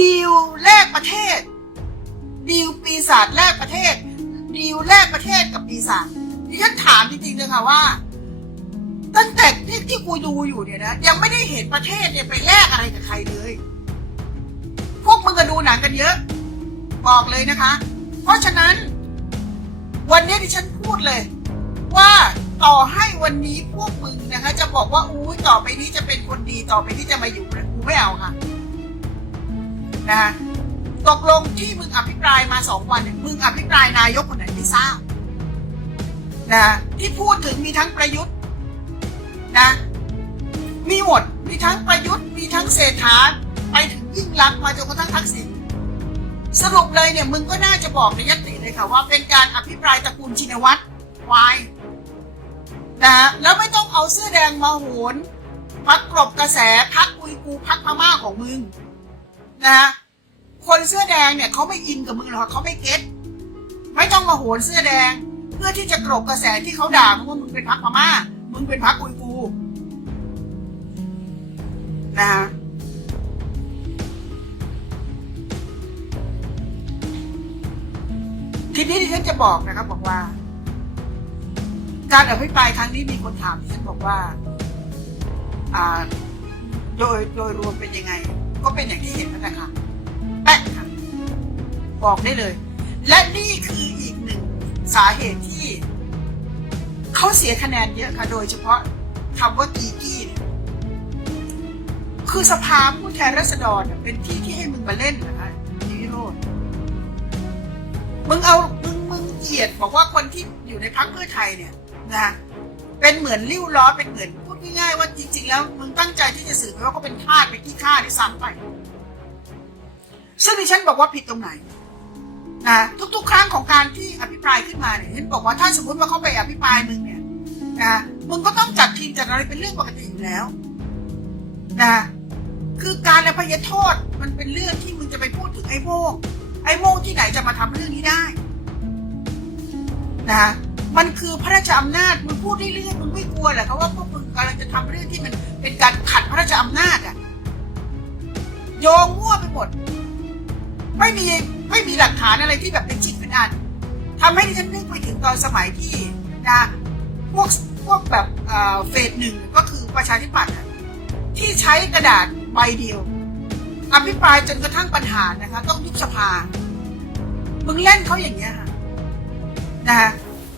ดีลแลกประเทศ ดีลปีศาจแลกประเทศ ดีลแลกประเทศกับปีศาจดิฉันถามจริงๆเลยค่ะว่า ตั้งแต่ที่ที่กูดูอยู่เนี่ยนะยังไม่ได้เห็นประเทศเนี่ยไปแลกอะไรกับใครเลย พวกมึงก็ดูหนังกันเยอะ บอกเลยนะคะ เพราะฉะนั้น วันนี้ดิฉันพูดเลย ว่าต่อให้วันนี้พวกมึงนะคะ จะบอกว่าอุ้ยต่อไปนี้จะเป็นคนดีต่อไปนี้จะมาอยู่นะกูไม่เอาค่ะ นะคะตกลงที่มึงอภิปรายมาสองวันเนี่ยมึงอภิปรายนายกคนไหนไม่ทราบนะที่พูดถึงมีทั้งประยุทธ์นะมีหมดมีทั้งประยุทธ์มีทั้งเศรษฐาไปถึงยิ่งรักษณ์มาจนกระทั่งทักษิณสรุปเลยเนี่ยมึงก็น่าจะบอกในยติเลยค่ะว่าเป็นการอภิปรายตระกูลชินวัตรวายนะแล้วไม่ต้องเอาเสื้อแดงมาโหนพักกลบกระแสพักกุยกูพักพม่าของมึง นะคนเสื้อแดงเนี่ยเขาไม่อินกับมึงหรอกเขาไม่เก็ตไม่ต้องมาโหนเสื้อแดง เพื่อที่จะกลบกระแสที่เขาด่ามึงว่ามึงเป็นพักพม่า มึงเป็นพักกุยกูนะฮะทีนี้ที่ฉันจะบอกนะครับบอกว่า การอภิปรายครั้งนี้มีคนถามที่ฉันบอกว่า อ่า โดยโดยรวมเป็นยังไง ก็เป็นอย่างที่เห็นนั่นแหละค่ะแป๊ะค่ะบอกได้เลย และนี่คืออีกหนึ่งสาเหตุที่เขาเสียคะแนนเยอะค่ะ โดยเฉพาะคำว่ากีกี้คือสภาผู้แทนราษฎรเป็นที่ที่ให้มึงมาเล่นนะคะนิโรธมึงเอามึงมึงเหยียดบอกว่าคนที่อยู่ในพรรคเพื่อไทยเนี่ยนะเป็นเหมือนริ้วล้อเป็นเหมือน ดง่ายๆว่าจริงๆ แล้วมึงตั้งใจที่จะสื่อว่าเขาเป็นทาสเป็นที่ฆ่าที่ซ้ำไป ซึ่งดิฉันบอกว่าผิดตรงไหนนะทุกๆ ครั้งของการที่อภิปรายขึ้นมาเนี่ยฉันบอกว่าถ้าสมมติว่าเขาไปอภิปรายมึงเนี่ยนะมึงก็ต้องจัดทีมจัดอะไรเป็นเรื่องปกติอยู่แล้วนะคือการอภัยโทษมันเป็นเรื่องที่มึงจะไปพูดถึงไอ้โม่งไอ้โม่งที่ไหนจะมาทำเรื่องนี้ได้นะมันคือพระราชอำนาจมึงพูดเรื่อยๆมึงไม่กลัวเหรอครับว่าพวกมึง กำลังจะทำเรื่องที่มันเป็นการขัดพระราชอำนาจอะโยงมั่วไปหมด ไม่มีไม่มีหลักฐานอะไรที่แบบเป็นชิ้นเป็นอันทำให้ดิฉันนึกไปถึงตอนสมัยที่นะพวกพวกแบบเฟสหนึ่งก็คือประชาธิปัตย์อะที่ใช้กระดาษใบเดียวอภิปรายจนกระทั่งปัญหานะคะ ต้องยุบสภา มึงเล่นเขาอย่างเงี้ยค่ะนะฮะ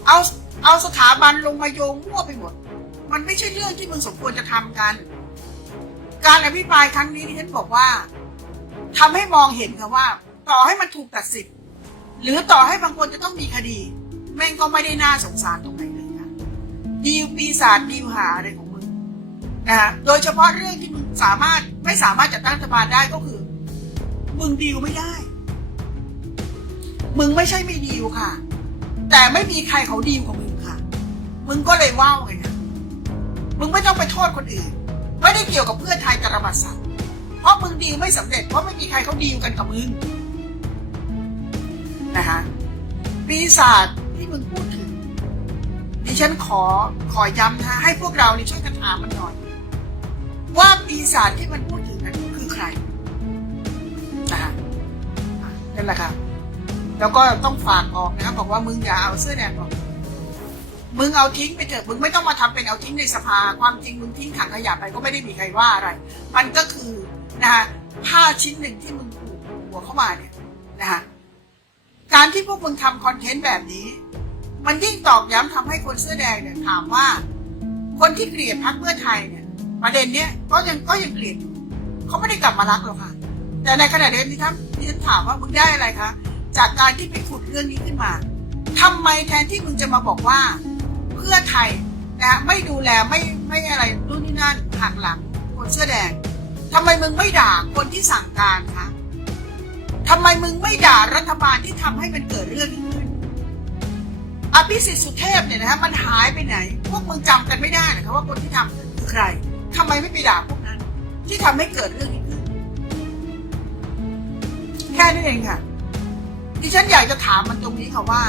เอาเอาสถาบันลงมาโยงมั่วไปหมด มันไม่ใช่เรื่องที่มึงสมควรจะทำกัน การอภิปรายครั้งนี้ที่ฉันบอกว่าทำให้มองเห็นค่ะว่า ต่อให้มันถูกตัดสิทธิ์หรือต่อให้บางคนจะต้องมีคดี แม่งก็ไม่ได้น่าสงสารตรงไหนเลยค่ะดีลปีศาจดีลหาอะไรของมึงนะฮะโดยเฉพาะเรื่องที่มึงสามารถไม่สามารถจัดตั้งรัฐบาลได้ก็คือ มึงดีลไม่ได้ มึงไม่ใช่ไม่ดีลค่ะ แต่ไม่มีใครเขาดีลของมึงค่ะ มึงก็เลยว่าวไงคะ มึงไม่ต้องไปโทษคนอื่น ไม่ได้เกี่ยวกับเพื่อไทยกระบาดสัตว์เพราะมึงดีลไม่สำเร็จเพราะไม่มีใครเขาดีลกันกับมึงนะคะปีศาจที่มึงพูดถึงดิฉันขอขอย้ำนะให้พวกเรานี่ช่วยกันถามมันหน่อย ว่าปีศาจที่มันพูดถึงนั้นคือใครนะฮะอะนั่นแหละครับแล้วก็ต้องฝากออกนะครับบอกว่ามึงอย่าเอาเสื้อแดงออก มึงเอาทิ้งไปเถอะ มึงไม่ต้องมาทำเป็นเอาทิ้งในสภา ความจริงมึงทิ้งถังขยะไปก็ไม่ได้มีใครว่าอะไร มันก็คือนะฮะผ้าชิ้นหนึ่งที่มึงผูกหัวเข้ามาเนี่ยนะฮะการที่พวกมึงทำคอนเทนต์แบบนี้ มันยิ่งตอกย้ำทำให้คนเสื้อแดงเนี่ยถามว่า คนที่เกลียดพรรคเพื่อไทยเนี่ยประเด็นเนี้ยก็ยังก็ยังเกลียดอยู่เขาไม่ได้กลับมารักหรอกค่ะ แต่ในขณะเดียวกันที่ท่านที่ฉันถามว่ามึงได้อะไรคะจากการที่ไปขุดเรื่องนี้ขึ้นมาทำไมแทนที่มึงจะมาบอกว่า เพื่อไทยนะไม่ดูแลไม่ไม่อะไรนู่นนี่นั่นหักหลังคนเสื้อแดงทำไมมึงไม่ด่าคนที่สั่งการคะทำไมมึงไม่ด่ารัฐบาลที่ทำให้มันเกิดเรื่องนี้ขึ้นอภิสิทธิ์สุเทพเนี่ยนะฮะมันหายไปไหน พวกมึงจำกันไม่ได้นะครับว่าคนที่ทำคือใครทำไมไม่ไปด่าพวกนั้น ที่ทำให้เกิดเรื่องนี้ขึ้นแค่นั้นเองค่ะดิฉันอยากจะถามมันตรงนี้ค่ะว่า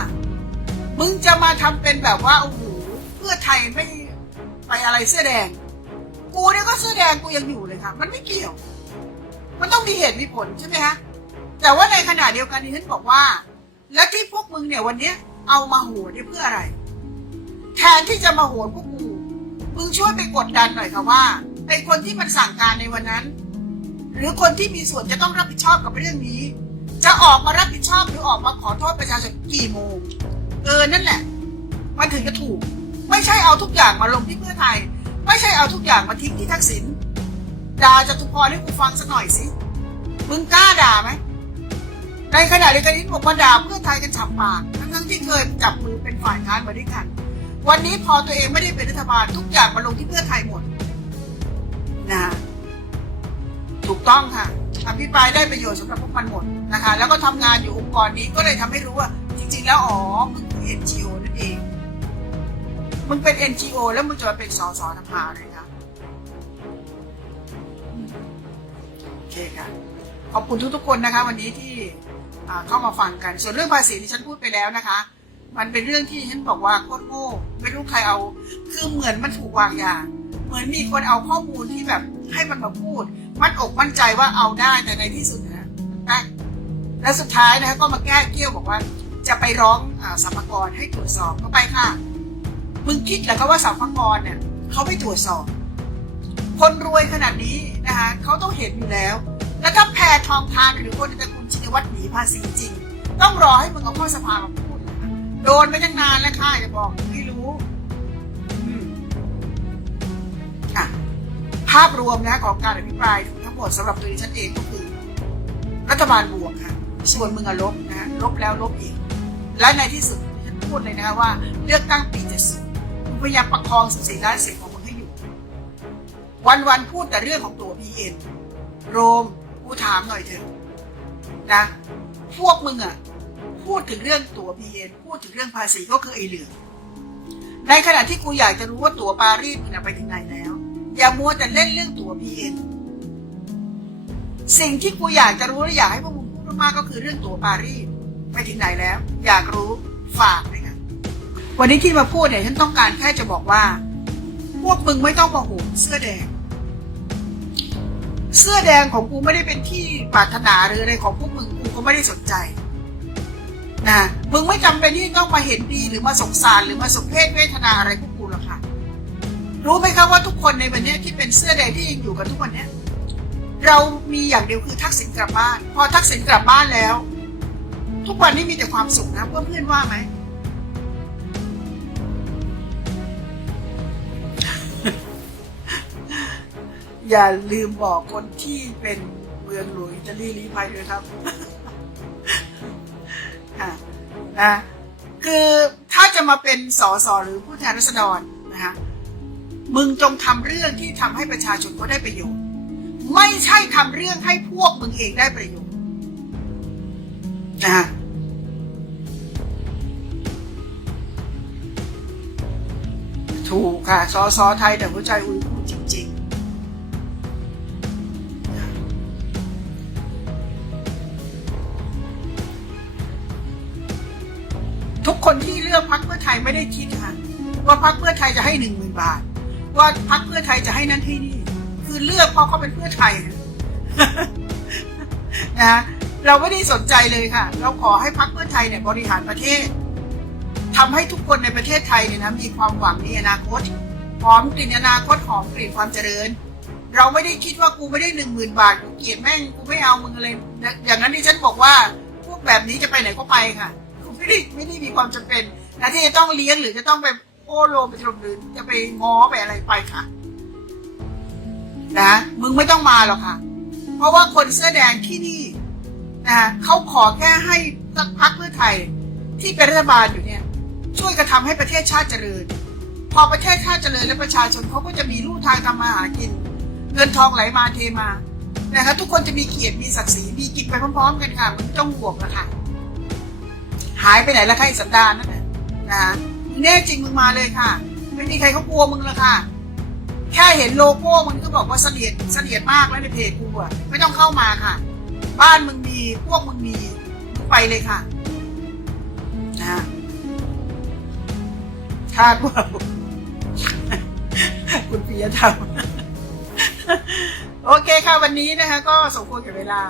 มึงจะมาทำเป็นแบบว่าโอ้โห เพื่อไทยไม่ไปอะไรเสื้อแดง กูเนี่ยก็เสื้อแดงกูยังอยู่เลยค่ะ มันไม่เกี่ยว มันต้องมีเหตุมีผลใช่ไหมฮะแต่ว่าในขณะเดียวกันดิฉันบอกว่า แล้วที่พวกมึงเนี่ยวันเนี้ยเอามาโหวเนี่ยเพื่ออะไร แทนที่จะมาโหวพวกกูมึงช่วยไปกดดันหน่อยค่ะว่าไอ้คนที่มันสั่งการในวันนั้น หรือคนที่มีส่วนจะต้องรับผิดชอบกับเรื่องนี้ จะออกมารับผิดชอบหรือออกมาขอโทษประชาชนกี่โมงเออนั่นแหละ มันถึงจะถูก ไม่ใช่เอาทุกอย่างมาลงที่เพื่อไทย ไม่ใช่เอาทุกอย่างมาทิ้งที่ทักษิณด่าจตุพรให้กูฟังสักหน่อยสิมึงกล้าด่าไหมในขณะเดียวกันนี้บอกมาด่าเพื่อไทยกันฉ่ำปากทั้งที่เคยจับมือเป็นฝ่ายค้านมาด้วยกัน วันนี้พอตัวเองไม่ได้เป็นรัฐบาลทุกอย่างมาลงที่เพื่อไทยหมดนะถูกต้องค่ะอภิปรายได้ประโยชน์สำหรับพวกมันหมดนะคะ แล้วก็ทำงานอยู่องค์กรนี้ก็เลยทำให้รู้ว่า จริง ๆ แล้วอ๋อมึงคือ NGO นั่นเอ มึงเป็น NGO แล้วมึงจะมาเป็นสสทำหาเลยนะโอเคค่ะ ขอบคุณทุกๆคนนะคะ วันนี้ที่เข้ามาฟังกัน ส่วนเรื่องภาษีที่ฉันพูดไปแล้วนะคะ มันเป็นเรื่องที่ฉันบอกว่าโคตรโง่ไม่รู้ใครเอา คือเหมือนมันถูกวางยาเหมือนมีคนเอาข้อมูลที่แบบให้มันมาพูด มันอกมั่นใจว่าเอาได้แต่ในที่สุดนะนะและสุดท้ายนะคะก็มาแก้เกี้ยวบอกว่า จะไปร้องอาสรรพากรให้ตรวจสอบก็ไปค่ะ มึงคิดเหรอคะว่าสรรพากรเนี่ยเขาไม่ตรวจสอบ คนรวยขนาดนี้นะคะเขาต้องเห็นอยู่แล้ว แล้วถ้าแพทองทานหรือคนในตระกูลชินวัตรหนีภาษีจริง ต้องรอให้มึงเอาข้อสภามาพูดโดนไปตั้งนานแล้วค่ะอย่าบอกไม่รู้อืมอะภาพรวมนะของการอภิปรายทั้งหมดสำหรับตัวดิฉันเองก็คือ รัฐบาลบวกค่ะส่วนมึงอะลบนะลบแล้วลบอีก และในที่สุดฉันพูดเลยนะคะว่า เลือกตั้งปีเจ็ดสิบมึง พยายามประคองสินล้านเสียงของมึงให้อยู่ วันวันๆพูดแต่เรื่องของตัว BN โรมกูถามหน่อยเถอะนะ พวกมึงอะพูดถึงเรื่องตัว BN พูดถึงเรื่องภาษีก็คือไอ้เหลืองในขณะที่กูอยากจะรู้ว่าตั๋วปารีสมึงไปถึงไหนแล้ว อย่ามัวแต่เล่นเรื่องตั๋ว BN สิ่งที่กูอยากจะรู้และอยากให้พวกมึงพูดมากก็คือเรื่องตั๋วปารีสไปถึงไหนแล้ว อยากรู้ฝากเวันนี้ที่มาพูดเนี่ยฉันต้องการแค่จะบอกว่า พวกมึงไม่ต้องมาโหนเสื้อแดง เสื้อแดงของกูไม่ได้เป็นที่ปรารถนาหรืออะไรของพวกมึงกูก็ไม่ได้สนใจนะมึงไม่จำเป็นที่ต้องมาเห็นดีหรือมาสงสารหรือมาสมเพศเวทนาอะไรพวกกูหรอกค่ะรู้ไหมครับว่าทุกคนในวันนี้ที่เป็นเสื้อแดงที่ยังอยู่กันทุกวันเนี้ยเรามีอย่างเดียวคือทักษิณกลับบ้าน พอทักษิณกลับบ้านแล้ว ทุกวันนี้มีแต่ความสุขนะเพื่อนเพื่อนๆว่าไหม อย่าลืมบอกคนที่เป็นเมืองหลวงอิตาลีลี้ภัยด้วยครับอะนะคือถ้าจะมาเป็นสสหรือผู้แทนราษฎรนะคะมึงจงทำเรื่องที่ทำให้ประชาชนเขาได้ประโยชน์ ไม่ใช่ทำเรื่องให้พวกมึงเองได้ประโยชน์นะฮะถูกค่ะสสไทยแต่หัวใจอุย ทุกคนที่เลือกพักเพื่อไทยไม่ได้คิดค่ะว่าพักเพื่อไทยจะให้หนึ่งหมื่นบาท ว่าพักเพื่อไทยจะให้นั่นให้นี่ คือเลือกเพราะเขาเป็นเพื่อไทยนะเราไม่ได้สนใจเลยค่ะ เราขอให้พรรคเพื่อไทยเนี่ยบริหารประเทศทำให้ทุกคนในประเทศไทยเนี่ยนะมีความหวังในอนาคตหอมกลิ่นอนาคตหอมกลิ่นความเจริญ เราไม่ได้คิดว่ากูไม่ได้หนึ่งหมื่นบาทกูเกลียดแม่งกูไม่เอามึงอะไรอย่างนั้นที่ฉันบอกว่าพวกแบบนี้จะไปไหนก็ไปค่ะ ไม่ได้มีความจำเป็นนะที่จะต้องเลี้ยงหรือจะต้องไปโอ้โลไปตรงหรือจะไปง้อไปอะไรไปค่ะ นะมึงไม่ต้องมาหรอกค่ะ เพราะว่าคนเสื้อแดงที่นี่นะเขาขอแค่ให้สักพรรคเพื่อไทยที่เป็นรัฐบาลอยู่เนี่ย ช่วยกระทำให้ประเทศชาติเจริญ พอประเทศชาติเจริญและประชาชนเขาก็จะมีลู่ทางทำมาหากิน เงินทองไหลมาเทมานะคะทุกคนจะมีเกียรติมีศักดิ์ศรีมีกินไปพร้อมๆกันค่ะมึงไม่ต้องห่วงละค่ะ หายไปไหนละค่ะไอ้สันดานนั่นแหละนะมึงแน่จริงมึงมาเลยค่ะ ไม่มีใครเขากลัวมึงละค่ะ แค่เห็นโลโก้มันก็บอกว่าเสียดเสียดมากแล้วในเพจกูอะไม่ต้องเข้ามาค่ะ บ้านมึงมีพวกมึงมีมึงไปเลยค่ะนะคาดว่าคุณปิยธรรมโอเคค่ะวันนี้นะคะ ก็สมควรกับเวลา